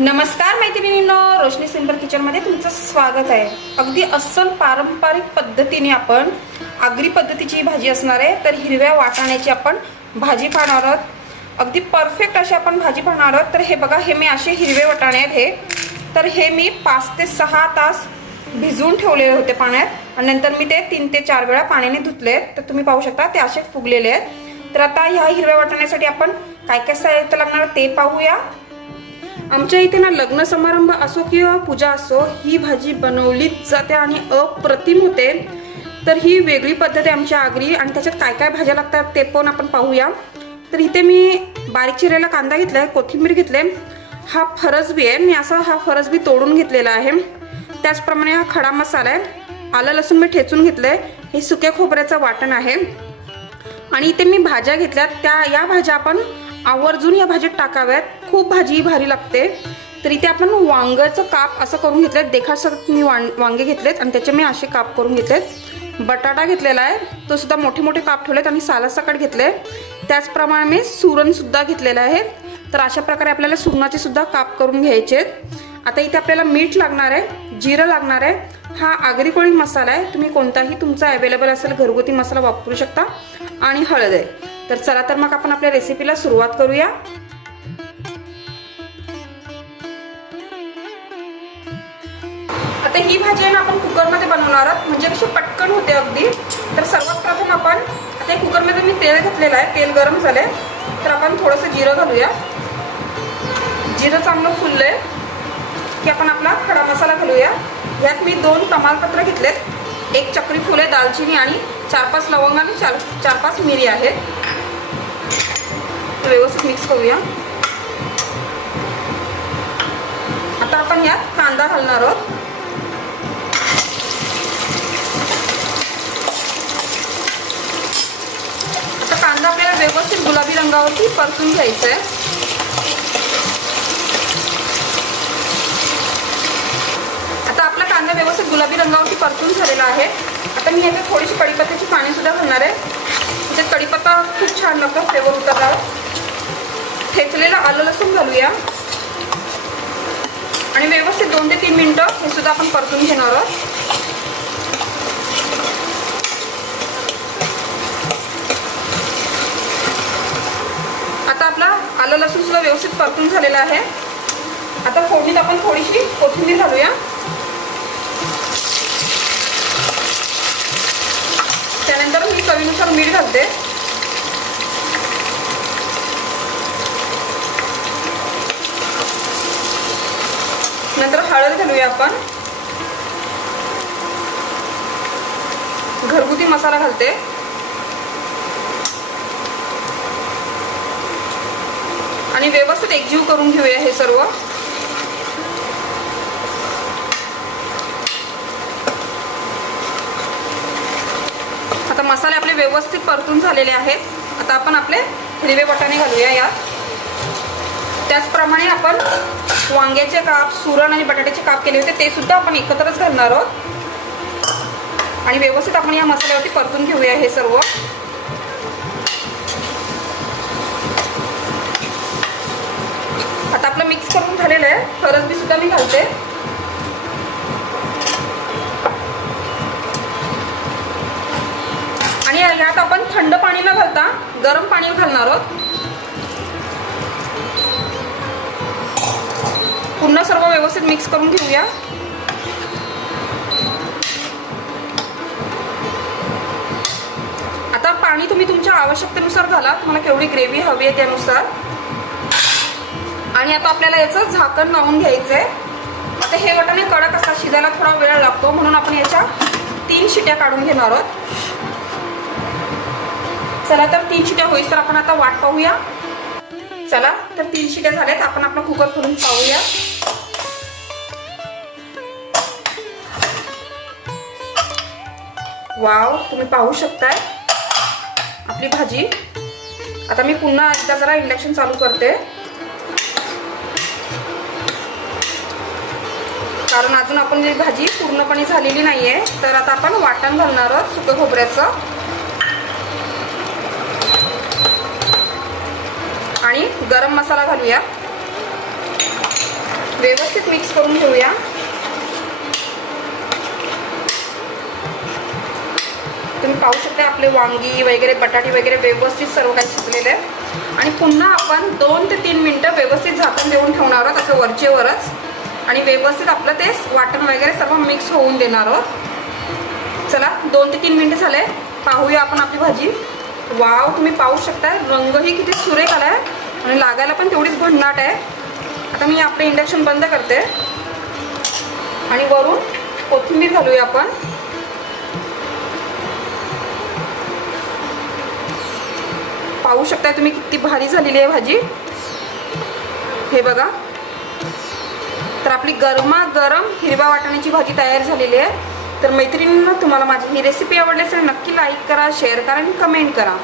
नमस्कार मैत्रिणींनो रोशनी सिंपल किचनमध्ये तुमचं स्वागत आहे. अगदी अस्सल पारंपरिक पद्धतीने आपण आगरी पद्धतीची भाजी असणार आहे तर हिरव्या वाटाण्याची आपण भाजी पाहणार आहोत. अगदी परफेक्ट अशी आपण भाजी पाहणार आहोत. तर हे बघा हे मी असे हिरवे वाटाणे आहेत हे. तर हे मी पाच ते सहा तास भिजवून ठेवलेले होते पाण्यात. आणि नंतर मी ते तीन ते चार वेळा पाण्याने धुतले आहेत. तर तुम्ही पाहू शकता ते असे फुगलेले आहेत. तर आता ह्या हिरव्या वाटाण्यासाठी आपण काय काय साहित्य लागणार ते पाहूया. आमच्या इथे ना लग्न समारंभ असो किंवा पूजा असो ही भाजी बनवलीच जाते आणि अप्रतिम होते. तर ही वेगळी पद्धत आहे आमच्या आगरी आणि त्याच्यात काय काय भाज्या लागतात ते पण आपण पाहूया. तर इथे मी बारीक चिरेला कांदा घेतला आहे कोथिंबीर घेतले हा फरसबी आहे. मी असा हा फरसबी तोडून घेतलेला आहे. त्याचप्रमाणे हा खडा मसाला आहे. आलं लसूण मी ठेचून घेतलंय. हे सुक्या खोबऱ्याचं वाटण आहे. आणि इथे मी भाज्या घेतल्यात. त्या या भाज्या आपण आवर्जून या भाजीत टाकाव्यात. खूप भाजी भारी लागते. तर इथे आपण वांग्याचं काप असं करून घेतलेत. देखासकट मी वां वांगे घेतलेत आणि त्याचे मी असे काप करून घेतलेत. बटाटा घेतलेला आहे. तो सुद्धा मोठे मोठे काप ठेवलेत आणि सालासकट घेतले. त्याचप्रमाणे मी सुरणसुद्धा घेतलेलं आहे. तर अशा प्रकारे आपल्याला सुरणाचे सुद्धा काप करून घ्यायचे आहेत. आता इथे आपल्याला मीठ लागणार आहे. जिरं लागणार आहे. हा आगरी कोळी मसाला आहे. तुम्ही कोणताही तुमचा अवेलेबल असेल घरगुती मसाला वापरू शकता. आणि हळद आहे. तर चला तर मग आपण आपल्या रेसिपीला सुरुवात करूया. आता ही भाजी आहे ना आपण कुकरमध्ये बनवणार आहोत. म्हणजे कशी पटकन होते अगदी. तर सर्वात प्रथम आपण आता कुकरमध्ये मी तेल घातलेलं आहे. तेल गरम झालंय. तर आपण थोडंसं जिरं घालूया. जिरं चांगलं फुललंय. की आपण आपला खडा मसाला घालूया. यात मी दोन तमालपत्र घेतलेत. एक चक्री फुले दालचिनी आणि चार पाच लवंग आणि चार चार पाच मिरी आहेत. व्यवस्थित मिक्स करूया. आता आपण यात कांदा घालणार आहोत. आपल्याला व्यवस्थित गुलाबी रंगावरती परतून घ्यायचं आहे आता आपला कांदा व्यवस्थित गुलाबी रंगावरती परतून झालेला आहे. आता मी याच्यात थोडीशी कढीपत्त्याची पाणी सुद्धा घालणार आहे. म्हणजे कढीपत्ता खूप छान लागतो फ्लेवर उतरला ठेचलेलं आलं लसूण घालूया. आणि व्यवस्थित दोन ते तीन मिनटं हे सुद्धा आपण परतून घेणार आहोत आता आपला आलं लसूण सुद्धा व्यवस्थित परतून झालेला आहे. आता फोडणीत आपण थोडीशी कोथिंबीर घालूया. त्यानंतर मी चवीनुसार मीठ घालते. नंतर हळद घालूया आपण. घरगुती मसाला घालते. आणि व्यवस्थित एकजीव करून घेऊया हे सर्व. आता मसाले आपले व्यवस्थित परतून झालेले आहेत. आता आपण आपले हिरवे वटाणे घालूया यात. त्याचप्रमाणे आपण वांग्याचे काप सुरण आणि बटाट्याचे काप केले होते ते सुद्धा आपण एकत्रच घालणार आहोत. आणि व्यवस्थित आपण या मसाल्यावरती परतून घेऊया हे सर्व आता आपलं मिक्स करून झालेलं आहे पाणी घालते. आणि यात आपण थंड पाणी न घालता गरम पाणी घालणार आहोत. पुन्हा सर्व व्यवस्थित मिक्स करून घेऊया. आता पाणी तुम्ही तुमच्या आवश्यकतेनुसार घाला तुम्हाला केवढी ग्रेव्ही हवी आहे त्यानुसार. आणि आता आपल्याला याचं झाकण लावून घ्यायचं आहे आता हे वाटाणे कडक असा शिजायला थोडा वेळ लागतो. म्हणून आपण याच्या तीन शिट्या काढून घेणार आहोत. चला तर तीन शिट्या होईस तर आपण आता वाट पाहूया. चला तर तीन शिट्या झाल्यात. आपण आपला कुकर खोलून पाहूया. वाव तुम्ही पाहू शकताय. आपली भाजी. आता मी पुन्हा एकदा जरा इंडक्शन चालू करते. कारण अजून आपण जी भाजी पूर्णपणे झालेली नाहीये तर आता आपण वाटण घालणार आहोत सुकं खोबऱ्याचं आणि गरम मसाला घालूया. व्यवस्थित मिक्स करून घेऊया. तुम्ही पाहू शकता आपले वांगी वगैरे बटाटे वगैरे व्यवस्थित सर्व काही शिजलेले आहे आणि पुन्हा आपण दोन ते तीन मिनटं व्यवस्थित झाकण देऊन ठेवणार आहोत असं वरचेवरच. आणि व्यवस्थित आपलं ते वाटण वगैरे सर्व मिक्स होऊन देणार आहोत. चला दोन ते तीन मिनटं झाले. पाहूया आपण आपली भाजी. वाव तुम्ही पाहू शकता रंगही किती सुरेख आला आहे आणि लागायला पण तेवढीच भन्नाट आहे. आता मी आपलं इंडक्शन बंद करते. आणि वरून कोथिंबीर घालूया आपण. पाहू शकताय तुम्ही किती भारी झालेली आहे भाजी. हे बघा. तर आपली गरमा गरम हिरव्या वाटाण्याची भाजी तयार झालेली आहे. तर मैत्रिणींना तुम्हाला माझी ही रेसिपी आवडली असेल नक्की लाईक करा शेअर करा आणि कमेंट करा.